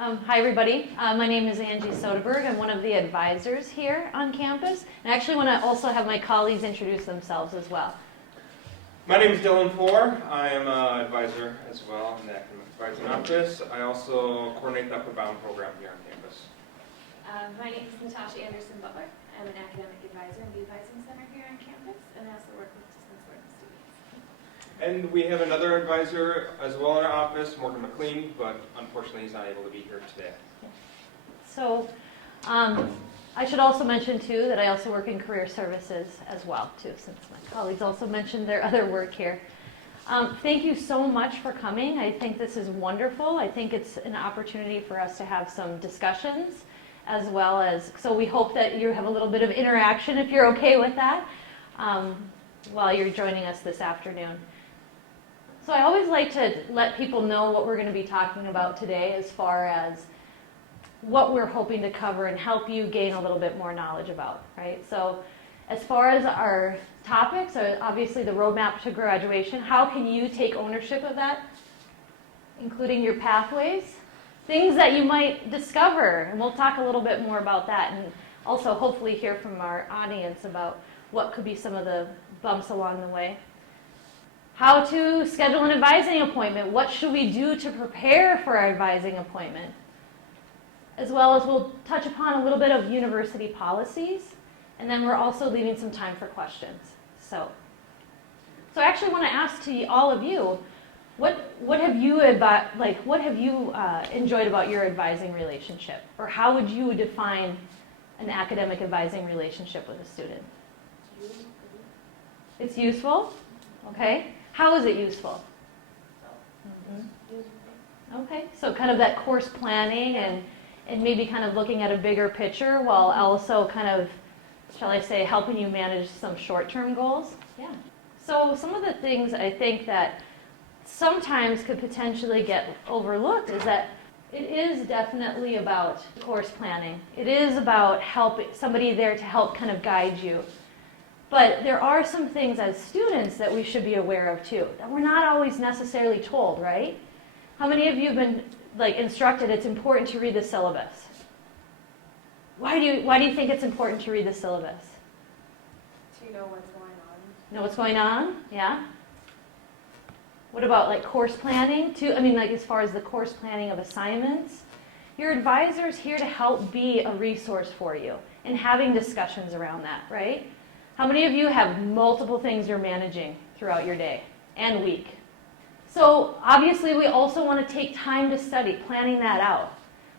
Hi, everybody. My name is Angie Soderberg. I'm one of the advisors here on campus. And I actually want to also have my colleagues introduce themselves as well. My name is Dylan Four. I am an advisor as well in the Academic Advising Office. I also coordinate the Upper Bound program here on campus. My name is Natasha Anderson Butler. I'm an academic advisor in the Advising Center here on campus, and I also work with distance learning students. And we have another advisor as well in our office, Morgan McLean, but unfortunately he's not able to be here today. So I should also mention, too, that I also work in career services as well, too, since my colleagues also mentioned their other work here. Thank you so much for coming. I think this is wonderful. I think it's an opportunity for us to have some discussions, as well as, so we hope that you have a little bit of interaction, if you're okay with that, while you're joining us this afternoon. So I always like to let people know what we're going to be talking about today as far as what we're hoping to cover and help you gain a little bit more knowledge about, right? So as far as our topics, obviously the roadmap to graduation, how can you take ownership of that, including your pathways, things that you might discover, and we'll talk a little bit more about that, and also hopefully hear from our audience about what could be some of the bumps along the way. How to schedule an advising appointment. What should we do to prepare for our advising appointment? As well as we'll touch upon a little bit of university policies, and then we're also leaving some time for questions. So I actually want to ask to all of you, what have you enjoyed about your advising relationship, or how would you define an academic advising relationship with a student? It's useful. Okay. How is it useful? Okay, so kind of that course planning and maybe kind of looking at a bigger picture while also kind of, shall I say, helping you manage some short-term goals? Yeah. So some of the things I think that sometimes could potentially get overlooked is that it is definitely about course planning. It is about helping somebody there to help kind of guide you. But there are some things as students that we should be aware of too, that we're not always necessarily told, right? How many of you have been instructed it's important to read the syllabus? Why do you think it's important to read the syllabus? To know what's going on. Know what's going on? Yeah. What about course planning too? I mean, as far as the course planning of assignments, your advisor is here to help be a resource for you and having discussions around that, right? How many of you have multiple things you're managing throughout your day and week? So obviously we also want to take time to study, planning that out.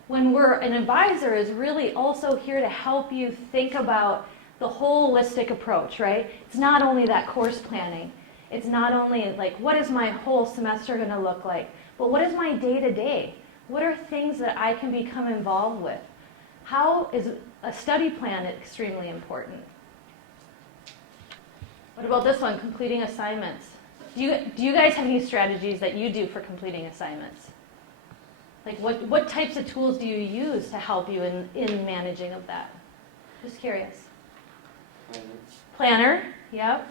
When we're an advisor is really also here to help you think about the holistic approach, right? It's not only that course planning. It's not only what is my whole semester going to look like, but what is my day-to-day? What are things that I can become involved with? How is a study plan extremely important? What about this one, completing assignments? Do you guys have any strategies that you do for completing assignments? What types of tools do you use to help you in managing of that? Just curious. Planner, yep.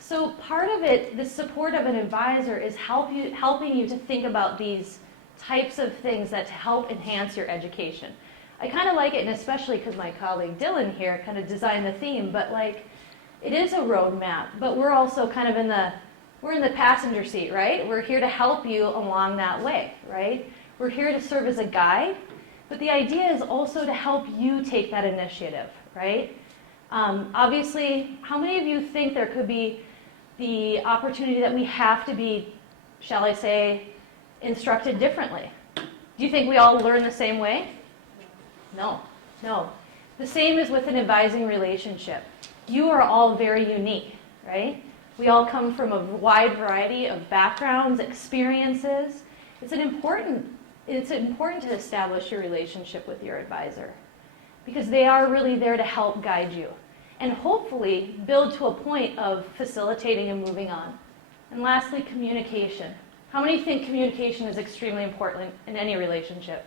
So part of it, the support of an advisor is helping you to think about these types of things that help enhance your education. I kind of like it, and especially because my colleague Dylan here kind of designed the theme, but it is a roadmap, but we're also kind of in the passenger seat, right? We're here to help you along that way, right? We're here to serve as a guide, but the idea is also to help you take that initiative, right? Obviously, how many of you think there could be the opportunity that we have to be, shall I say, instructed differently? Do you think we all learn the same way? No. The same is with an advising relationship. You are all very unique, right? We all come from a wide variety of backgrounds, experiences. It's important to establish your relationship with your advisor because they are really there to help guide you and hopefully build to a point of facilitating and moving on. And lastly, communication. How many think communication is extremely important in any relationship?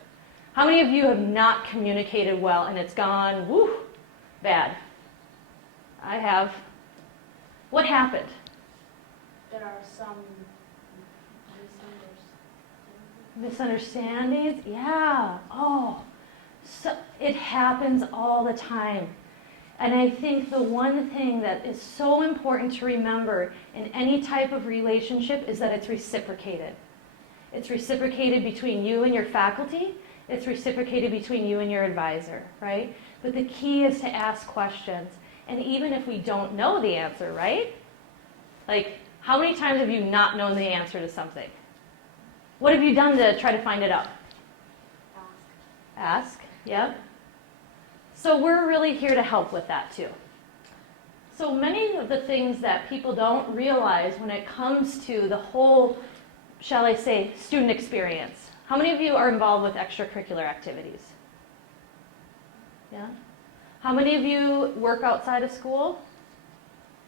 How many of you have not communicated well and it's gone, bad? I have. What happened? There are some Misunderstandings? Yeah. Oh, so it happens all the time. And I think the one thing that is so important to remember in any type of relationship is that it's reciprocated. It's reciprocated between you and your faculty. It's reciprocated between you and your advisor, right? But the key is to ask questions. And even if we don't know the answer, right? Like, how many times have you not known the answer to something? What have you done to try to find it out? Ask, yep. So we're really here to help with that too. So many of the things that people don't realize when it comes to the whole, shall I say, student experience. How many of you are involved with extracurricular activities? Yeah? How many of you work outside of school?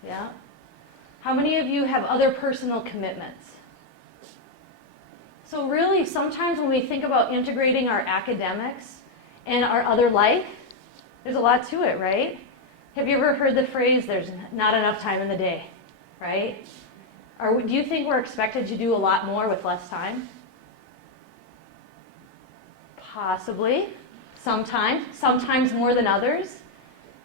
Yeah? How many of you have other personal commitments? So really, sometimes when we think about integrating our academics and our other life, there's a lot to it, right? Have you ever heard the phrase, there's not enough time in the day, right? Or do you think we're expected to do a lot more with less time? Possibly. Sometimes more than others.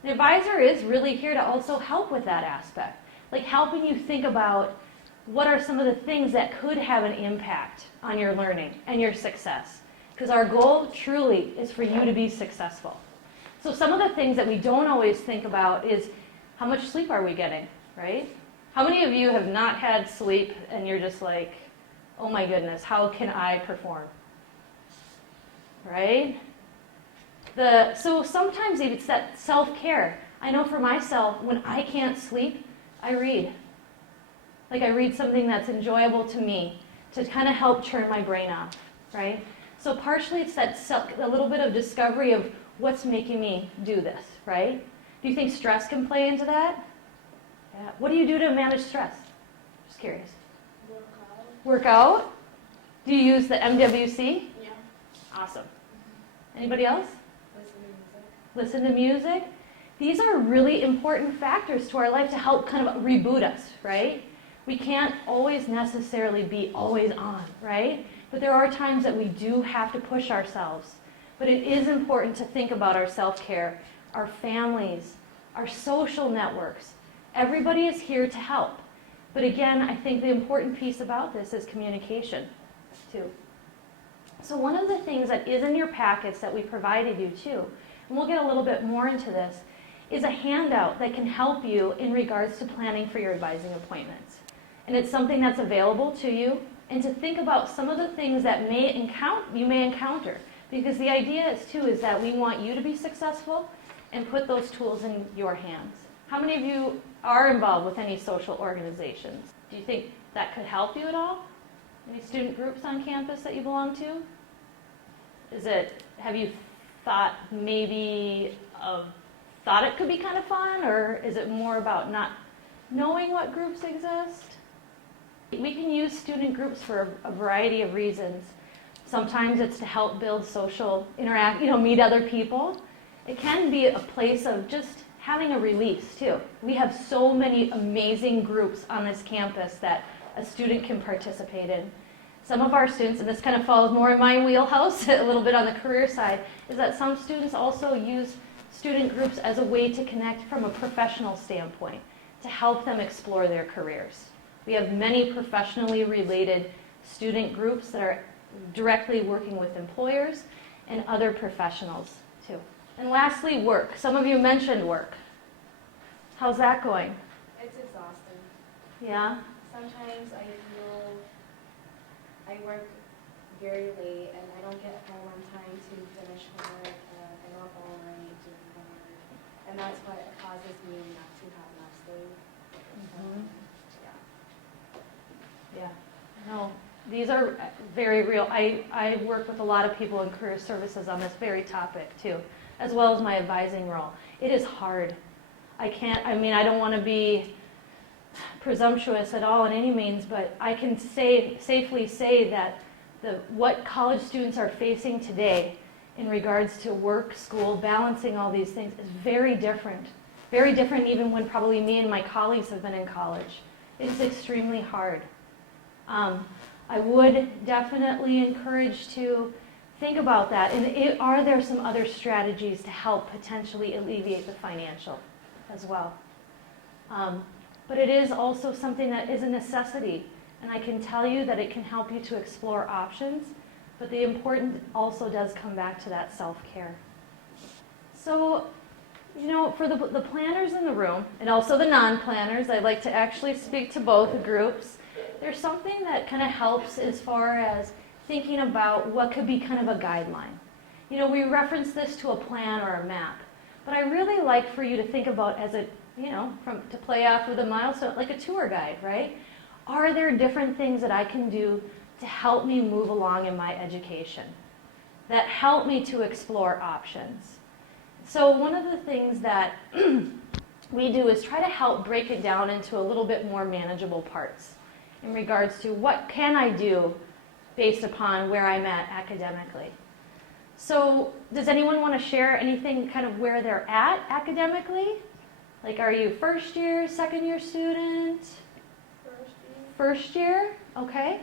An advisor is really here to also help with that aspect, like helping you think about what are some of the things that could have an impact on your learning and your success. Because our goal truly is for you to be successful. So some of the things that we don't always think about is how much sleep are we getting, right? How many of you have not had sleep and you're just like, oh my goodness, how can I perform? Right? So sometimes it's that self-care. I know for myself, when I can't sleep, I read. Like I read something that's enjoyable to me to kind of help turn my brain off, right? So partially it's that a little bit of discovery of what's making me do this, right? Do you think stress can play into that? Yeah. What do you do to manage stress? Just curious. Work out? Do you use the MWC? Yeah. Awesome. Anybody else? Listen to music. Listen to music. These are really important factors to our life to help kind of reboot us, right? We can't always necessarily be always on, right? But there are times that we do have to push ourselves. But it is important to think about our self-care, our families, our social networks. Everybody is here to help. But again, I think the important piece about this is communication, too. So one of the things that is in your packets that we provided you, too, and we'll get a little bit more into this, is a handout that can help you in regards to planning for your advising appointments. And it's something that's available to you, and to think about some of the things that you may encounter. Because the idea is that we want you to be successful and put those tools in your hands. How many of you are involved with any social organizations? Do you think that could help you at all? Any student groups on campus that you belong to? Have you thought it could be kind of fun, or is it more about not knowing what groups exist? We can use student groups for a variety of reasons. Sometimes it's to help build social meet other people. It can be a place of just having a release too. We have so many amazing groups on this campus that a student can participate in. Some of our students, and this kind of falls more in my wheelhouse, a little bit on the career side, is that some students also use student groups as a way to connect from a professional standpoint, to help them explore their careers. We have many professionally related student groups that are directly working with employers and other professionals too. And lastly, work. Some of you mentioned work. How's that going? It's exhausting. Yeah? Sometimes I feel I work very late and I don't get home on time to finish homework. I go up all night doing homework. And that's what causes me not to have enough sleep. Yeah. No, these are very real. I work with a lot of people in career services on this very topic too, as well as my advising role. It is hard. I don't want to be presumptuous at all in any means, but I can safely say that what college students are facing today in regards to work, school, balancing all these things is very different. Very different even when probably me and my colleagues have been in college. It's extremely hard. I would definitely encourage to think about that. And are there some other strategies to help potentially alleviate the financial as well? But it is also something that is a necessity. And I can tell you that it can help you to explore options. But the important also does come back to that self-care. So, you know, for the planners in the room, and also the non-planners, I'd like to actually speak to both groups. There's something that kind of helps as far as thinking about what could be kind of a guideline. You know, we reference this to a plan or a map, but I really like for you to think about as a, you know, to play off with a milestone, like a tour guide, right? Are there different things that I can do to help me move along in my education, that help me to explore options? So one of the things that we do is try to help break it down into a little bit more manageable parts in regards to what can I do based upon where I'm at academically. So does anyone want to share anything kind of where they're at academically? Like, are you first year, second year student? First year, okay.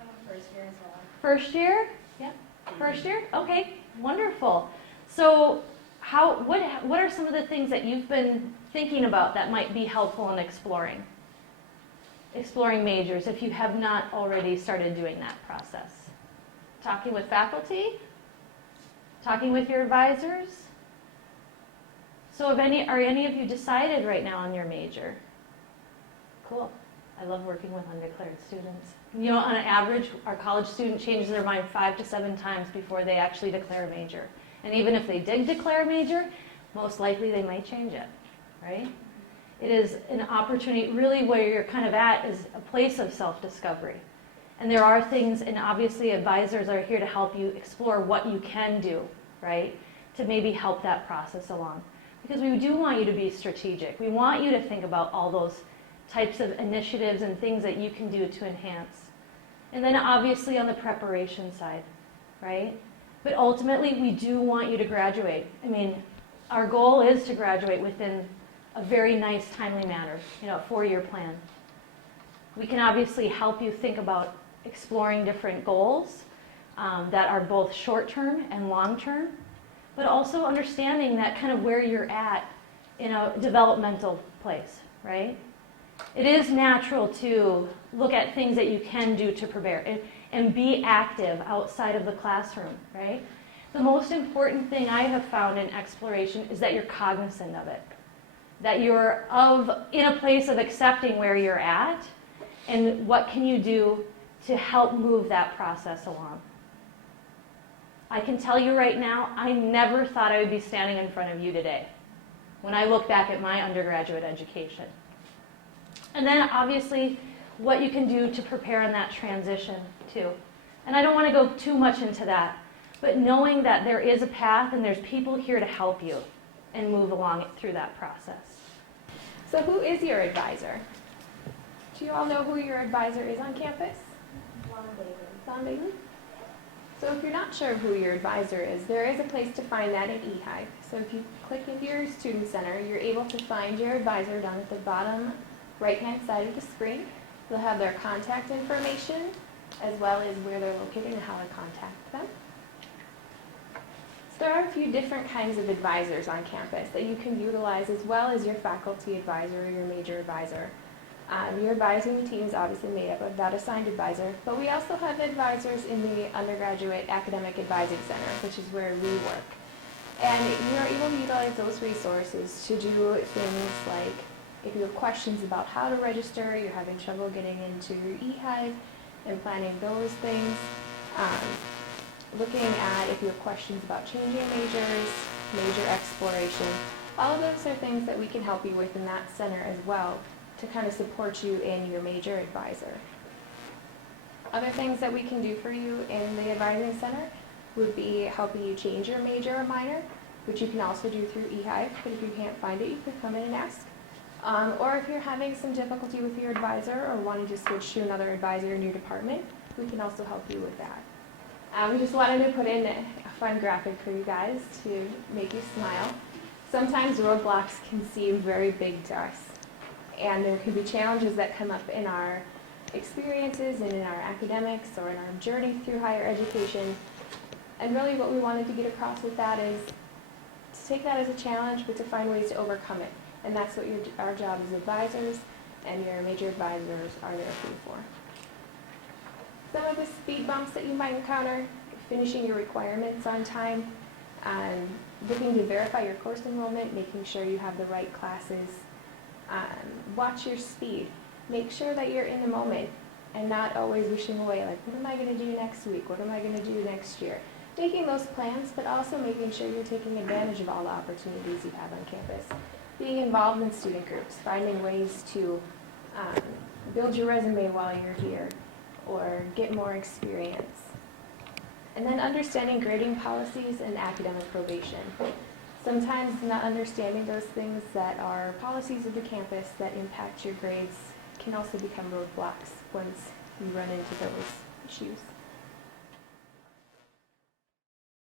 I'm a first year as well. First year? Yeah. First year? Okay, wonderful. So what are some of the things that you've been thinking about that might be helpful in exploring majors if you have not already started doing that process? Talking with faculty? Talking with your advisors? So are any of you decided right now on your major? Cool. I love working with undeclared students. You know, on average, our college student changes their mind 5 to 7 times before they actually declare a major. And even if they did declare a major, most likely they might change it, right? It is an opportunity, really where you're kind of at is a place of self-discovery. And there are things, and obviously advisors are here to help you explore what you can do, right? To maybe help that process along. Because we do want you to be strategic. We want you to think about all those types of initiatives and things that you can do to enhance. And then obviously on the preparation side, right? But ultimately, we do want you to graduate. I mean, our goal is to graduate within a very nice, timely manner, you know, a 4-year plan. We can obviously help you think about exploring different goals that are both short-term and long-term, but also understanding that kind of where you're at in a developmental place, right? It is natural to look at things that you can do to prepare and be active outside of the classroom, right? The most important thing I have found in exploration is that you're cognizant of it, that you're in a place of accepting where you're at and what can you do to help move that process along. I can tell you right now, I never thought I would be standing in front of you today when I look back at my undergraduate education. And then obviously what you can do to prepare in that transition too. And I don't want to go too much into that, but knowing that there is a path and there's people here to help you and move along through that process. So who is your advisor? Do you all know who your advisor is on campus? Lon Bailey? So if you're not sure who your advisor is, there is a place to find that at eHive. So if you click into your Student Center, you're able to find your advisor down at the bottom right-hand side of the screen. They'll have their contact information, as well as where they're located and how to contact them. So there are a few different kinds of advisors on campus that you can utilize, as well as your faculty advisor or your major advisor. Your advising team is obviously made up of that assigned advisor, but we also have advisors in the Undergraduate Academic Advising Center, which is where we work. And you are able to utilize those resources to do things like, if you have questions about how to register, you're having trouble getting into your eHive and planning those things, looking at if you have questions about changing majors, major exploration, all of those are things that we can help you with in that center as well to kind of support you in your major advisor. Other things that we can do for you in the advising center would be helping you change your major or minor, which you can also do through eHive, but if you can't find it, you can come in and ask. Or if you're having some difficulty with your advisor or wanting to switch to another advisor in your department, we can also help you with that. We just wanted to put in a fun graphic for you guys to make you smile. Sometimes roadblocks can seem very big to us, and there can be challenges that come up in our experiences and in our academics or in our journey through higher education. And really what we wanted to get across with that is to take that as a challenge, but to find ways to overcome it. And that's what our job as advisors and your major advisors are there for. Some of the speed bumps that you might encounter: finishing your requirements on time, looking to verify your course enrollment, making sure you have the right classes, watch your speed, make sure that you're in the moment and not always wishing away, like, what am I going to do next week, what am I going to do next year? Making those plans, but also making sure you're taking advantage of all the opportunities you have on campus. Being involved in student groups, finding ways to build your resume while you're here, or get more experience. And then understanding grading policies and academic probation. Sometimes not understanding those things that are policies of the campus that impact your grades can also become roadblocks once you run into those issues.